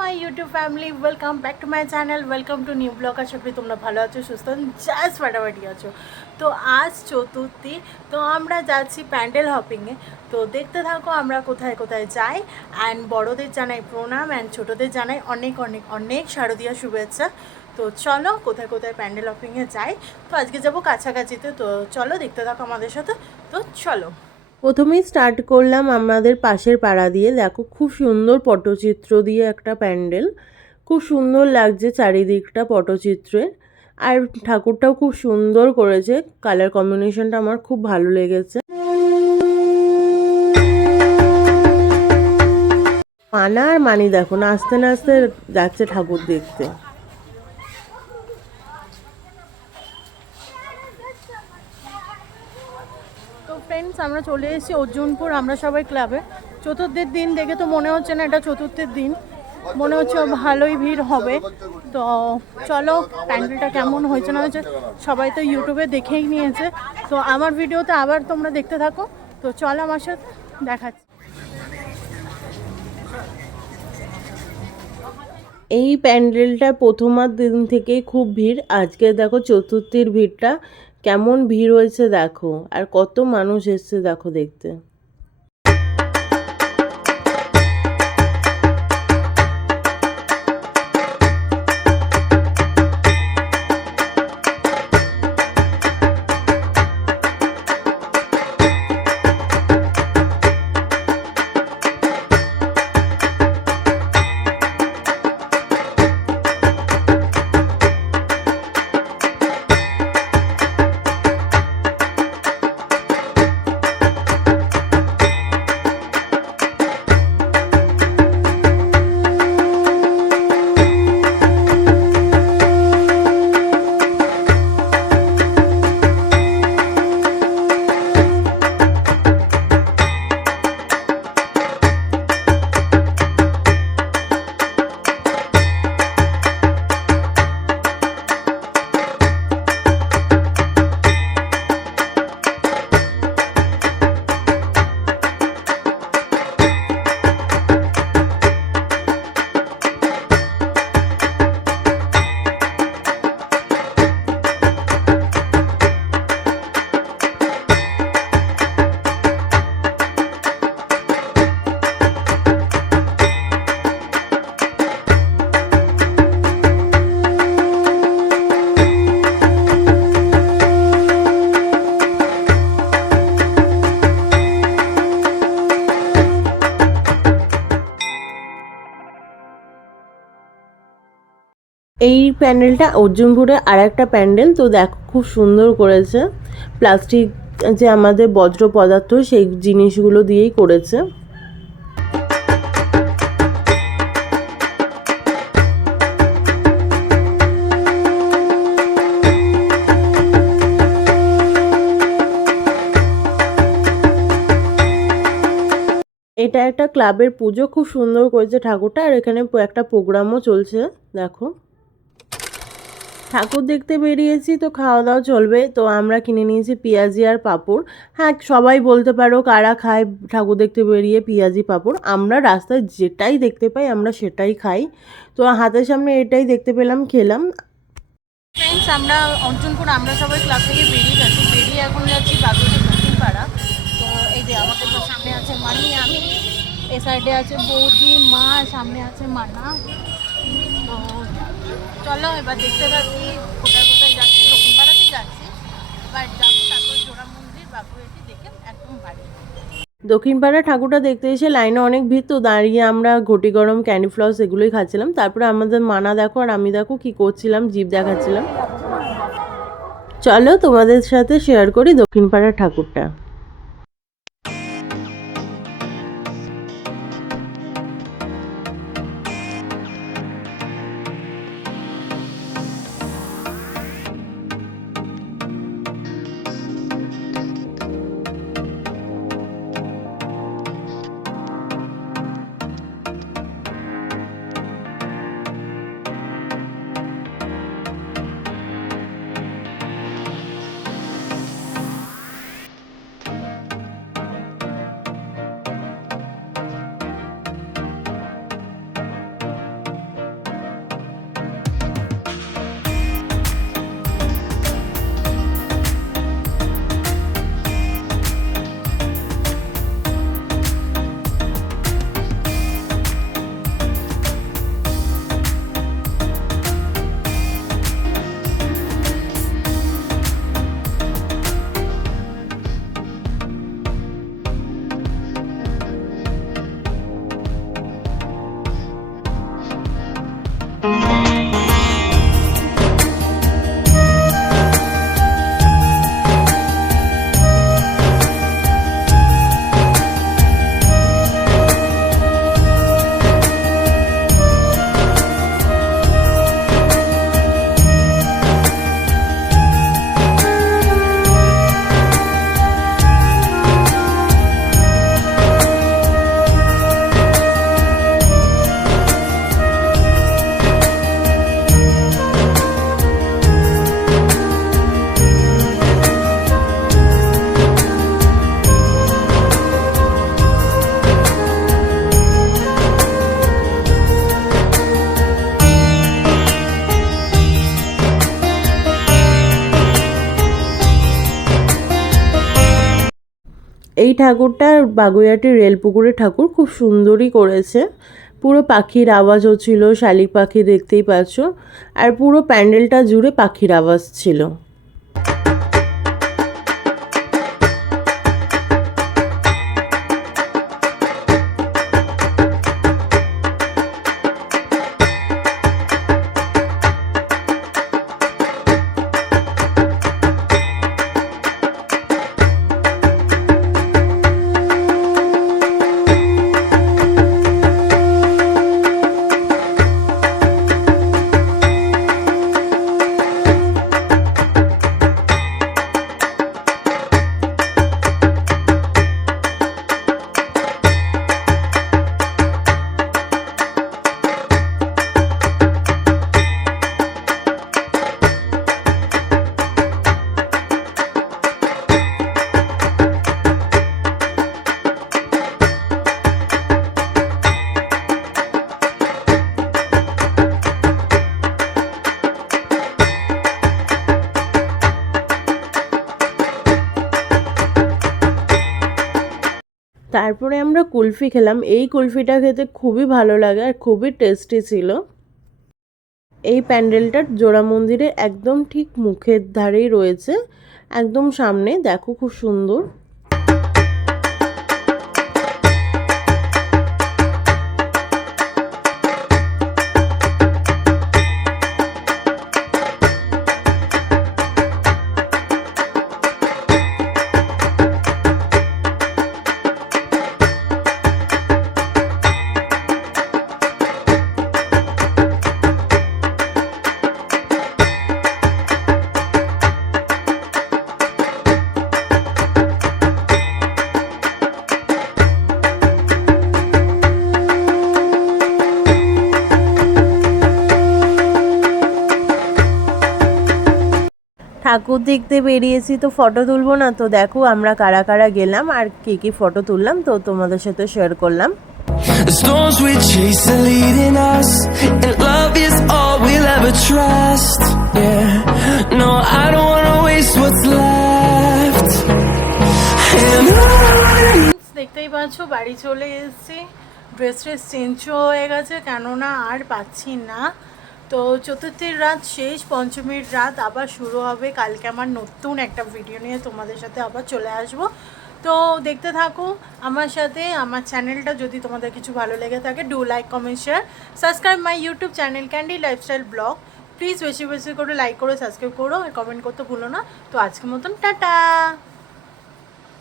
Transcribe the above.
My YouTube family welcome back to my channel welcome to new blog আশা করি তোমরা ভালো আছো, সুস্থ জাস্ট ফাটাফাটি আছো। তো আজ চতুর্থী, তো আমরা যাচ্ছি প্যান্ডেল হপিংয়ে তো দেখতে থাকো আমরা কোথায় কোথায় যাই। অ্যান্ড বড়োদের জানাই প্রণাম অ্যান্ড ছোটোদের জানাই অনেক অনেক অনেক শারদীয় শুভেচ্ছা। তো চলো কোথায় কোথায় প্যান্ডেল হপিংয়ে যাই। তো আজকে যাব কাছাকাছিতে, তো চলো দেখতে থাকো আমাদের সাথে। তো চলো। প্রথমেই স্টার্ট করলাম আমাদের পাশের পাড়া দিয়ে। দেখো, খুব সুন্দর পটচিত্র দিয়ে একটা প্যান্ডেল। খুব সুন্দর লাগছে চারিদিকটা পটচিত্রের। আর ঠাকুরটাও খুব সুন্দর করেছে। কালার কম্বিনেশনটা আমার খুব ভালো লেগেছে। মানা আর মানি দেখো না নাচতে নাচতে যাচ্ছে ঠাকুর দেখতে। তো ফ্রেন্ডস আমরা চলে এসেছি অর্জুনপুর, আমরা সবাই ক্লাবে চতুর্থের দিন দেখে তো মনে হচ্ছে না এটা চতুর্থের দিন। মনে হচ্ছে ভালোই ভিড় হবে। তো, চলো, প্যান্ডেলটা কেমন হয়েছে না হয়েছে সবাই তো ইউটিউবে দেখেই নিয়েছে। তো, আমার ভিডিওতে আবার তোমরা দেখতে থাকো। তো, চলো, আমার সাথে দেখাচ্ছি। এই প্যান্ডেলটা প্রথমার দিন থেকেই খুব ভিড়। আজকে দেখো চতুর্থীর ভিড়টা। কেমন ভিড় হয়েছে দেখো আর কত মানুষ এসছে দেখো দেখতে। এই প্যান্ডেলটা অর্জুনপুরে আর একটা প্যান্ডেল, তো দেখো খুব সুন্দর করেছে। প্লাস্টিক যে আমাদের বজ্র পদার্থ, সেই জিনিসগুলো দিয়েই করেছে। এটা একটা ক্লাবের পুজো, খুব সুন্দর করেছে ঠাকুরটা। আর এখানে একটা প্রোগ্রামও চলছে, দেখো। ঠাকুর দেখতে বেরিয়েছি, তো খাওয়া দাওয়া চলবে। তো আমরা কিনে নিয়েছি পেঁয়াজি আর পাঁপড়। হ্যাঁ সবাই বলতে পারো কারা খায় ঠাকুর দেখতে বেরিয়ে পেঁয়াজি, পাঁপড়। আমরা রাস্তায় যেটাই দেখতে পাই আমরা সেটাই খাই। তো হাতের সামনে এটাই দেখতে পেলাম, খেলাম। ফ্রেন্ডস আমরা অর্জুনপুর, আমরা সবাই ক্লাব থেকে বেরিয়ে গেছি বেরিয়ে এখন যাচ্ছি বাগুড়ি পাড়া তো এই যে আমাদের সামনে আছে মানি আমি, এ সাইডে আছে বৌদি, মা, সামনে আছে মানা। চলো, এবার দেখতে থাকি, কোথায় কোথায় যাচ্ছি দক্ষিণ পাড়াতেই যাচ্ছি। এবার যাব তারপর জোড়া মন্দির বাগুড়েটি দেখে একদম বাড়ি। দক্ষিণপাড়া ঠাকুরটা দেখতে এসে লাইনে অনেক ভিড়, তো দাঁড়িয়ে আমরা ঘটি গরম ক্যান্ডি ফ্লাওয়ার্স এগুলোই খাচ্ছিলাম। তারপরে আমাদের মানা দেখো আর আমি দেখো কি করছিলাম জিপ দেখাচ্ছিলাম। চলো তোমাদের সাথে শেয়ার করি দক্ষিণপাড়া ঠাকুরটা। ঠাকুরটা বাগুইয়াটি রেলপুকুরে ঠাকুর খুব সুন্দরই করেছে। পুরো পাখির আওয়াজ হচ্ছিল শালিক পাখি দেখতেই পাচ্ছ। আর পুরো প্যান্ডেলটা জুড়ে পাখির আওয়াজ ছিল। তারপরে আমরা কুলফি খেলাম। এই কুলফিটা খেতে খুবই ভালো লাগে আর খুবই টেস্টি ছিল। এই প্যান্ডেলটার জোড়া মন্দিরে একদম ঠিক মুখের ধারেই রয়েছে। একদম সামনে, দেখো খুব সুন্দর। ঠাকুর দেখতে বেরিয়েছি তো ফটো তুলবো না। তো দেখো আমরা কারা কারা গেলাম আর কি কি ফটো তুললাম তো তোমাদের সাথে শেয়ার করলাম। The storms we chase are leading us, and love is all we'll ever trust. Yeah, no, I don't wanna waste what's left. And on দেখতেই পাচ্ছ বাড়ি চলে এসেছি। ড্রেস ট্রেস চেঞ্জও হয়ে গেছে কেননা আর পাচ্ছি না। তো চতুর্থীর রাত শেষ, পঞ্চমীর রাত আবার শুরু হবে। কালকে আমার নতুন একটা ভিডিও নিয়ে তোমাদের সাথে আবার চলে আসব। তো দেখতে থাকো আমার সাথে। আমার চ্যানেলটা যদি তোমাদের কিছু ভালো লেগে থাকে do like comment share subscribe my YouTube channel candy lifestyle blog please বেশি বেশি করে লাইক করো সাবস্ক্রাইব করো আর কমেন্ট করতে ভুলো না। তো আজকের মতন, টাটা!